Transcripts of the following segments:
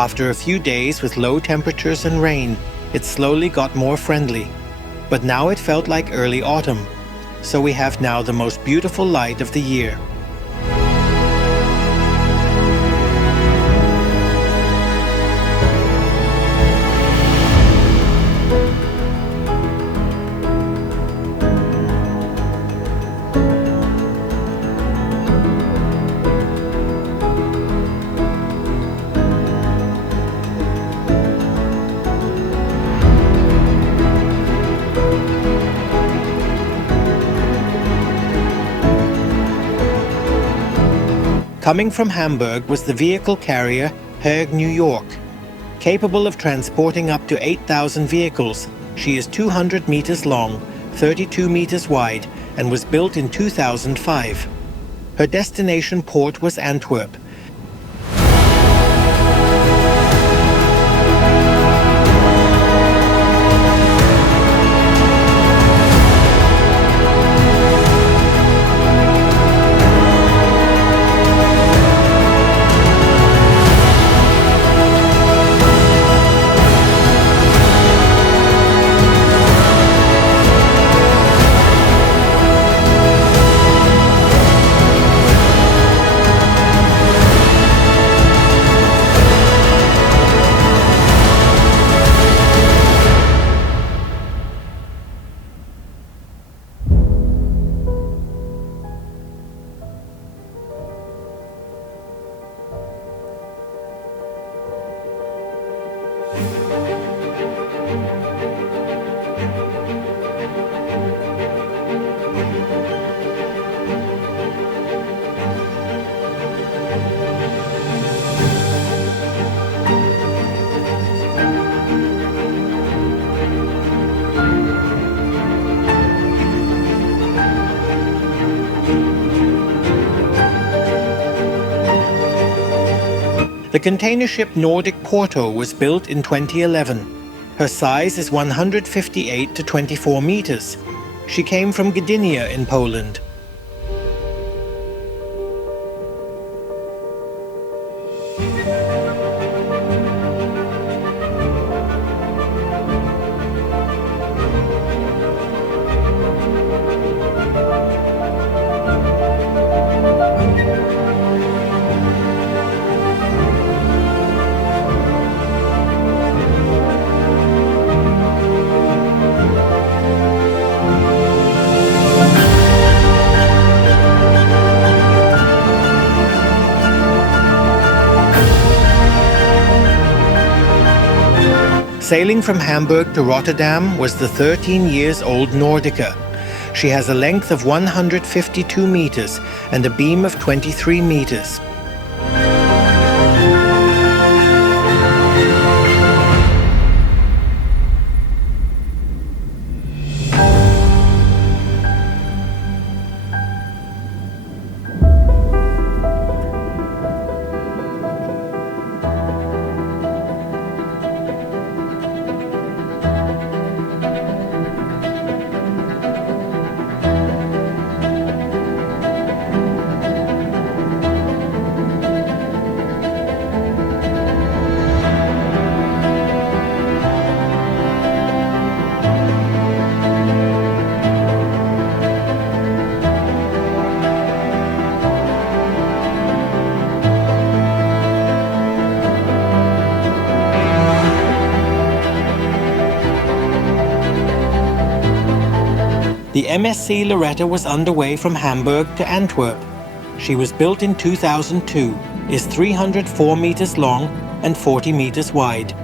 After a few days with low temperatures and rain, it slowly got more friendly. But now it felt like early autumn, so we have now the most beautiful light of the year. Coming from Hamburg was the vehicle carrier Hœgh, New York. Capable of transporting up to 8,000 vehicles, she is 200 meters long, 32 meters wide, and was built in 2005. Her destination port was Antwerp. The container ship Nordic Porto was built in 2011. Her size is 158 to 24 meters. She came from Gdynia in Poland. Sailing from Hamburg to Rotterdam was the 13-year-old Nordica. She has a length of 152 meters and a beam of 23 meters. The MSC Loretta was underway from Hamburg to Antwerp. She was built in 2002, is 304 meters long and 40 meters wide.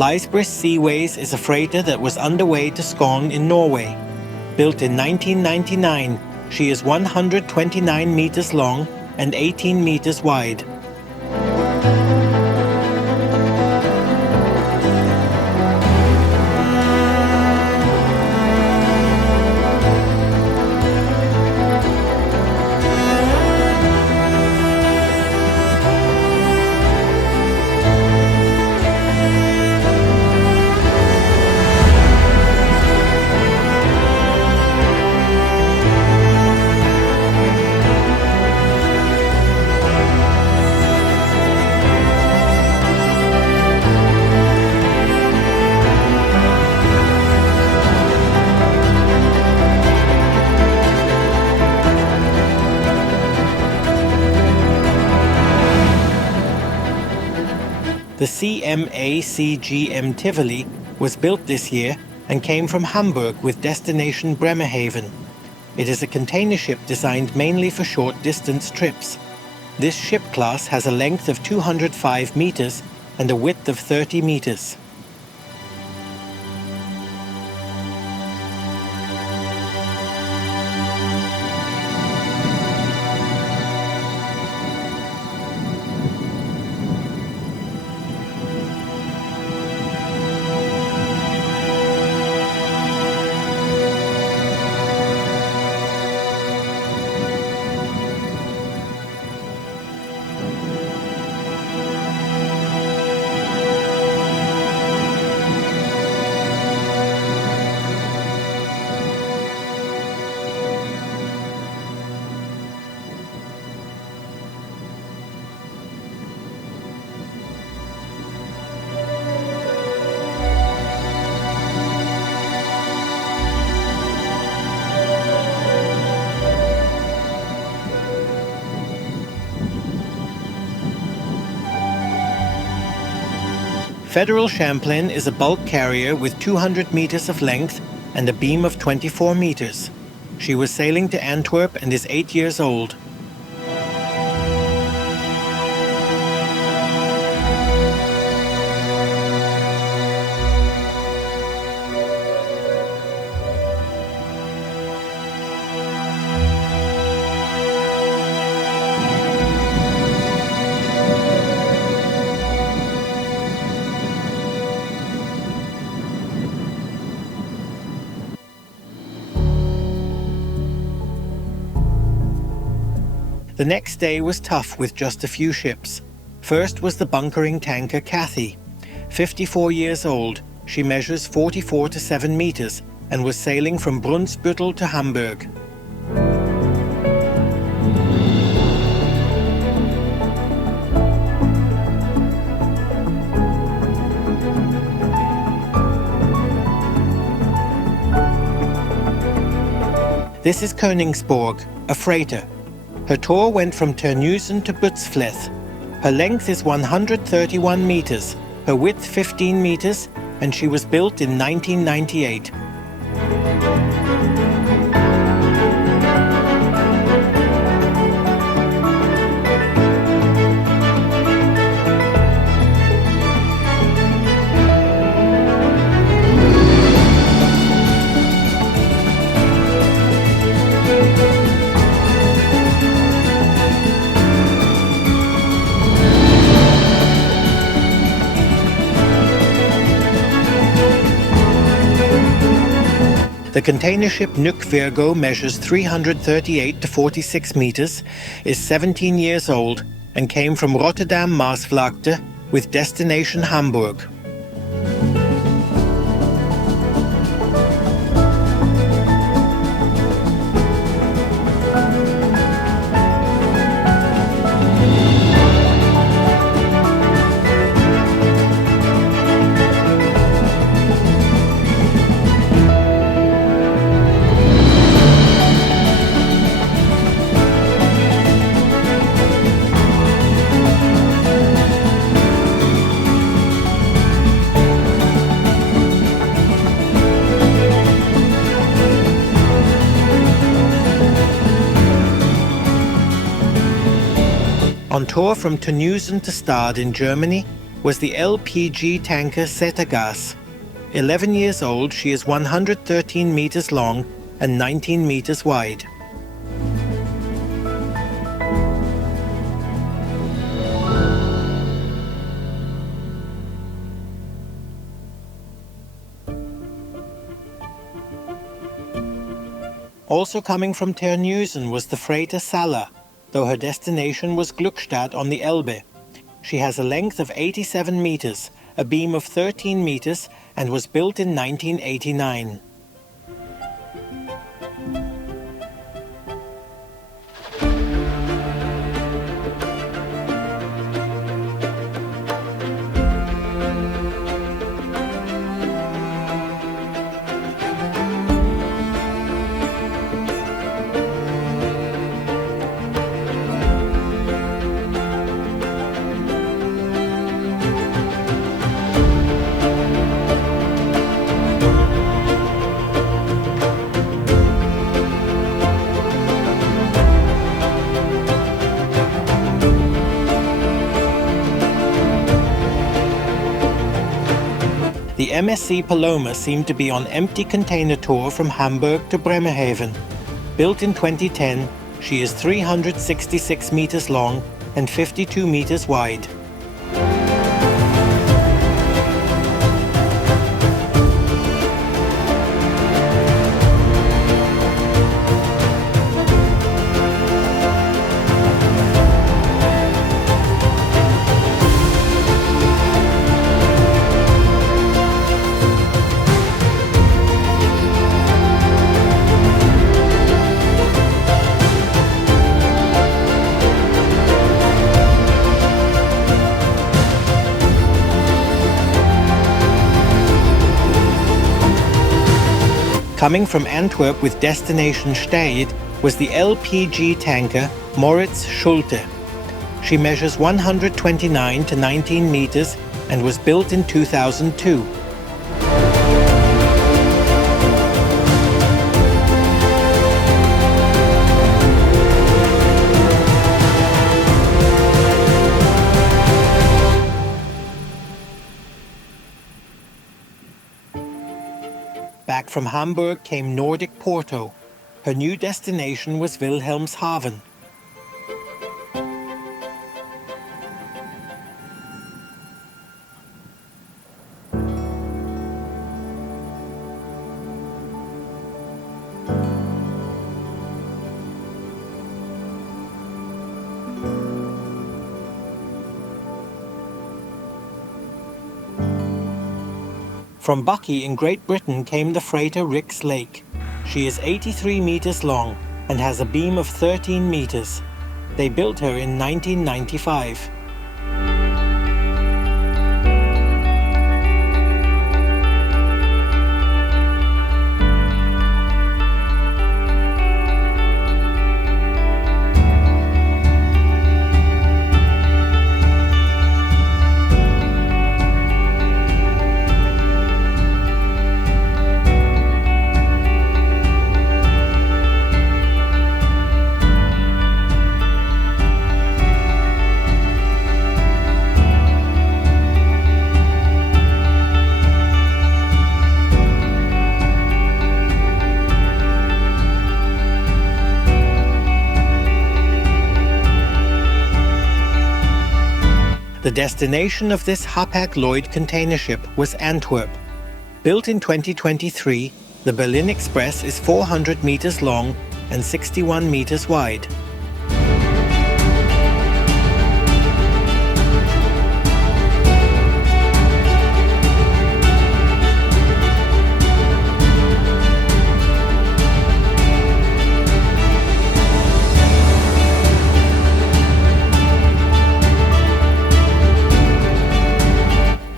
Lysbris Seaways is a freighter that was underway to Skogn in Norway. Built in 1999, she is 129 meters long and 18 meters wide. The CMA-CGM Tivoli was built this year and came from Hamburg with destination Bremerhaven. It is a container ship designed mainly for short-distance trips. This ship class has a length of 205 meters and a width of 30 meters. Federal Champlain is a bulk carrier with 200 meters of length and a beam of 24 meters. She was sailing to Antwerp and is 8 years old. The next day was tough with just a few ships. First was the bunkering tanker Kathi. 54 years old, she measures 44 to 7 meters and was sailing from Brunsbüttel to Hamburg. This is Koningsborg, a freighter. Her tour went from Terneuzen to Butzfleeth. Her length is 131 meters, her width 15 meters, and she was built in 1998. The container ship Virgo measures 338 to 46 meters, is 17 years old, and came from Rotterdam Maasvlakte with destination Hamburg. On tour from Terneuzen to Stade in Germany, was the LPG tanker Zetagas. 11 years old, she is 113 meters long and 19 meters wide. Also coming from Terneuzen was the freighter Salar, though her destination was Glückstadt on the Elbe. She has a length of 87 meters, a beam of 13 meters, and was built in 1989. The MSC Paloma seemed to be on empty container tour from Hamburg to Bremerhaven. Built in 2010, she is 366 meters long and 52 meters wide. Coming from Antwerp with destination Stade was the LPG tanker Moritz Schulte. She measures 129 to 19 meters and was built in 2002. Back from Hamburg came Nordic Porto. Her new destination was Wilhelmshaven. From Buckie in Great Britain came the freighter Rix Lake. She is 83 meters long and has a beam of 13 meters. They built her in 1995. The destination of this Hapag-Lloyd container ship was Antwerp. Built in 2023, the Berlin Express is 400 meters long and 61 meters wide.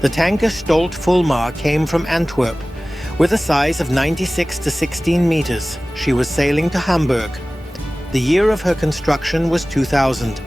The tanker Stolt Fulmar came from Antwerp. With a size of 96 to 16 meters, she was sailing to Hamburg. The year of her construction was 2000.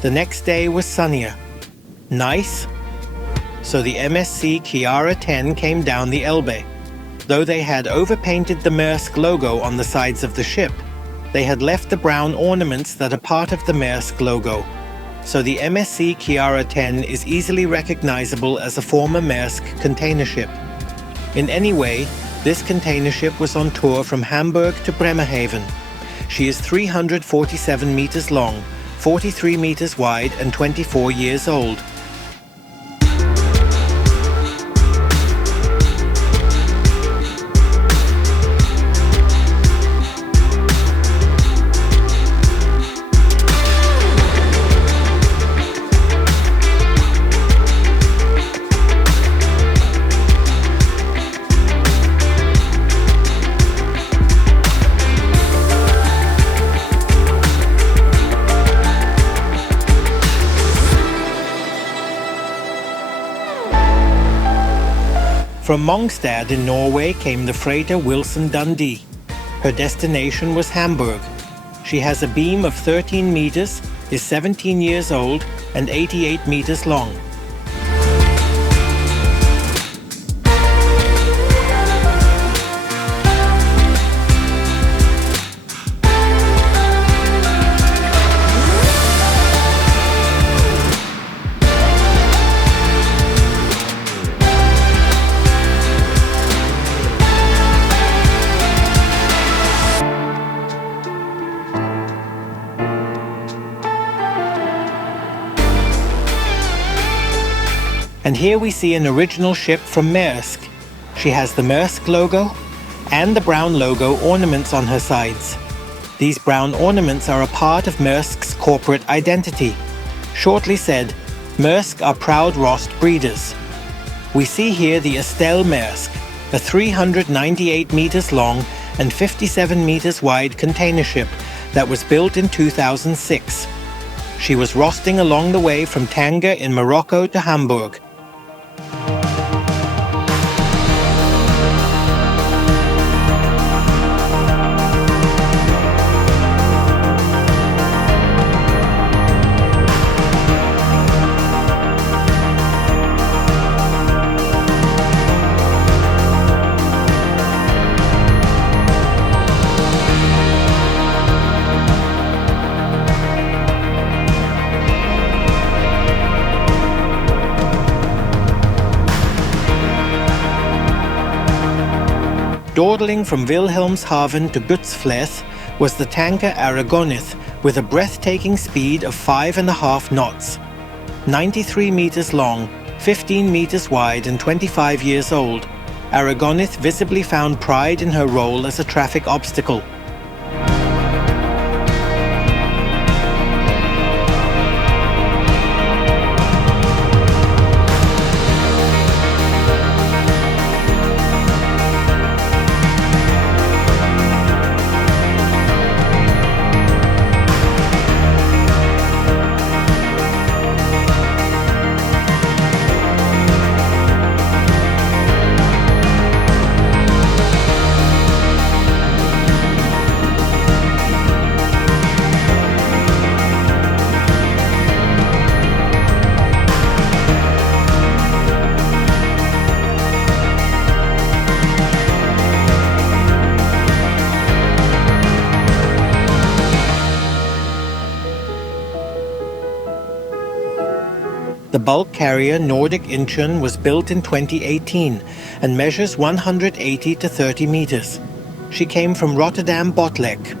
The next day was sunnier. Nice? So the MSC Chiara 10 came down the Elbe. Though they had overpainted the Mærsk logo on the sides of the ship, they had left the brown ornaments that are part of the Mærsk logo. So the MSC Chiara 10 is easily recognizable as a former Mærsk container ship. In any way, this container ship was on tour from Hamburg to Bremerhaven. She is 347 meters long, 43 meters wide and 24 years old. From Mongstad in Norway came the freighter Wilson Dundee. Her destination was Hamburg. She has a beam of 13 meters, is 17 years old, and 88 meters long. And here we see an original ship from Mærsk. She has the Mærsk logo and the brown logo ornaments on her sides. These brown ornaments are a part of Mærsk's corporate identity. Shortly said, Mærsk are proud Rost breeders. We see here the Estelle Mærsk, a 398 meters long and 57 meters wide container ship that was built in 2006. She was rosting along the way from Tanger in Morocco to Hamburg. Dawdling from Wilhelmshaven to Butzfleeth was the tanker Aragonith with a breathtaking speed of 5.5 knots. 93 meters long, 15 meters wide and 25 years old, Aragonith visibly found pride in her role as a traffic obstacle. The bulk carrier Nordic Incheon was built in 2018 and measures 180 to 30 meters. She came from Rotterdam Botlek.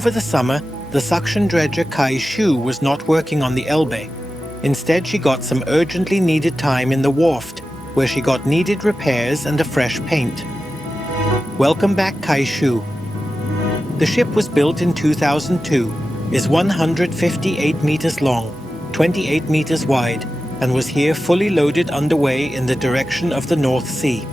Over the summer, the suction dredger Kai Shu was not working on the Elbe. Instead, she got some urgently needed time in the wharf, where she got needed repairs and a fresh paint. Welcome back, Kaishu. The ship was built in 2002, is 158 meters long, 28 meters wide, and was here fully loaded underway in the direction of the North Sea.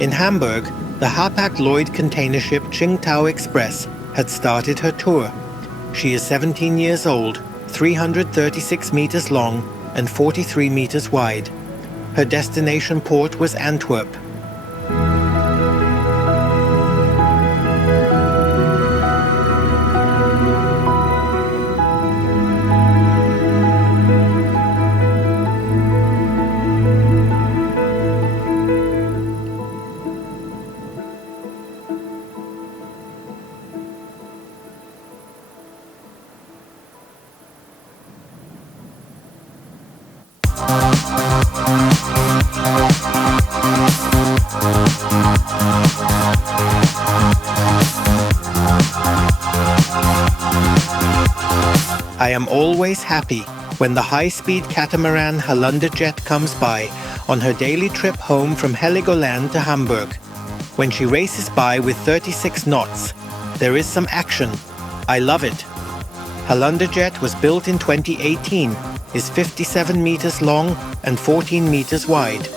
In Hamburg, the Hapag-Lloyd containership Qingtao Express had started her tour. She is 17 years old, 336 meters long and 43 meters wide. Her destination port was Antwerp. I am always happy when the high-speed catamaran Hollanderjet comes by on her daily trip home from Heligoland to Hamburg. When she races by with 36 knots, there is some action. I love it. Hollanderjet was built in 2018, is 57 meters long and 14 meters wide.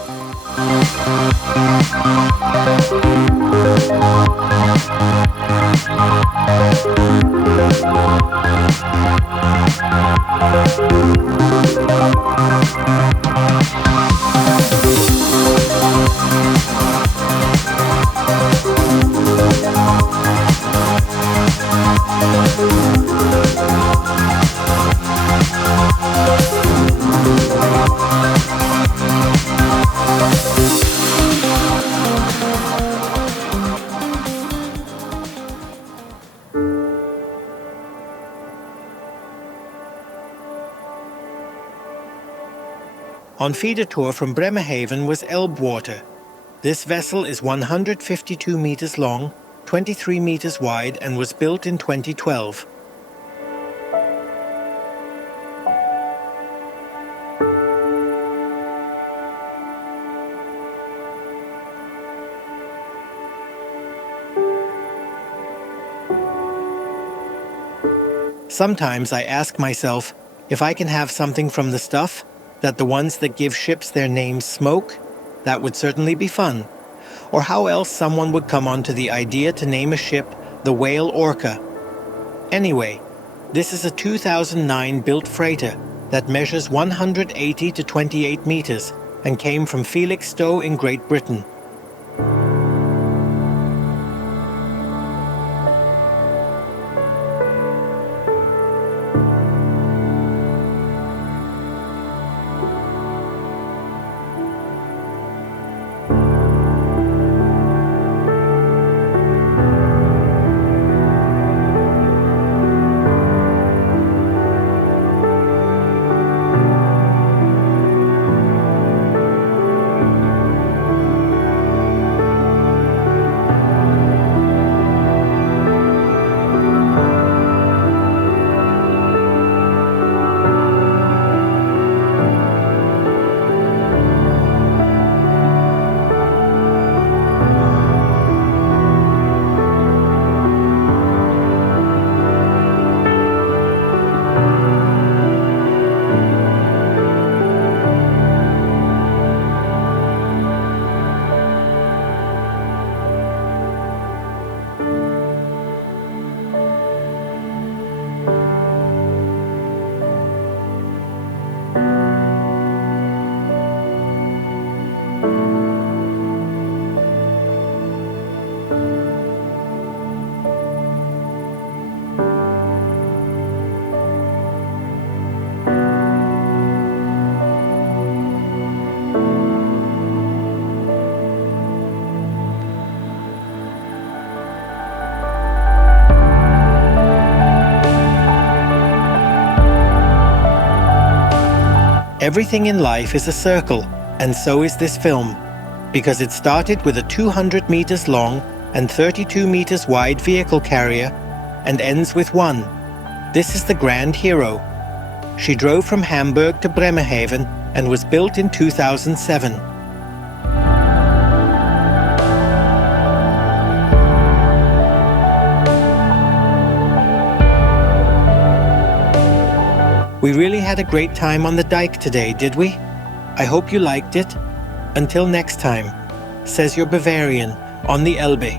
On feeder tour from Bremerhaven was Elbe water. This vessel is 152 meters long, 23 meters wide and was built in 2012. Sometimes I ask myself if I can have something from the stuff that the ones that give ships their names smoke. That would certainly be fun. Or how else someone would come onto the idea to name a ship the Whale Orca. Anyway, this is a 2009 built freighter that measures 180 to 28 meters and came from Felixstowe in Great Britain. Everything in life is a circle, and so is this film, because it started with a 200 meters long and 32 meters wide vehicle carrier and ends with one. This is the Grand Hero. She drove from Hamburg to Bremerhaven and was built in 2007. We really had a great time on the dike today, did we? I hope you liked it. Until next time, says your Bavarian on the Elbe.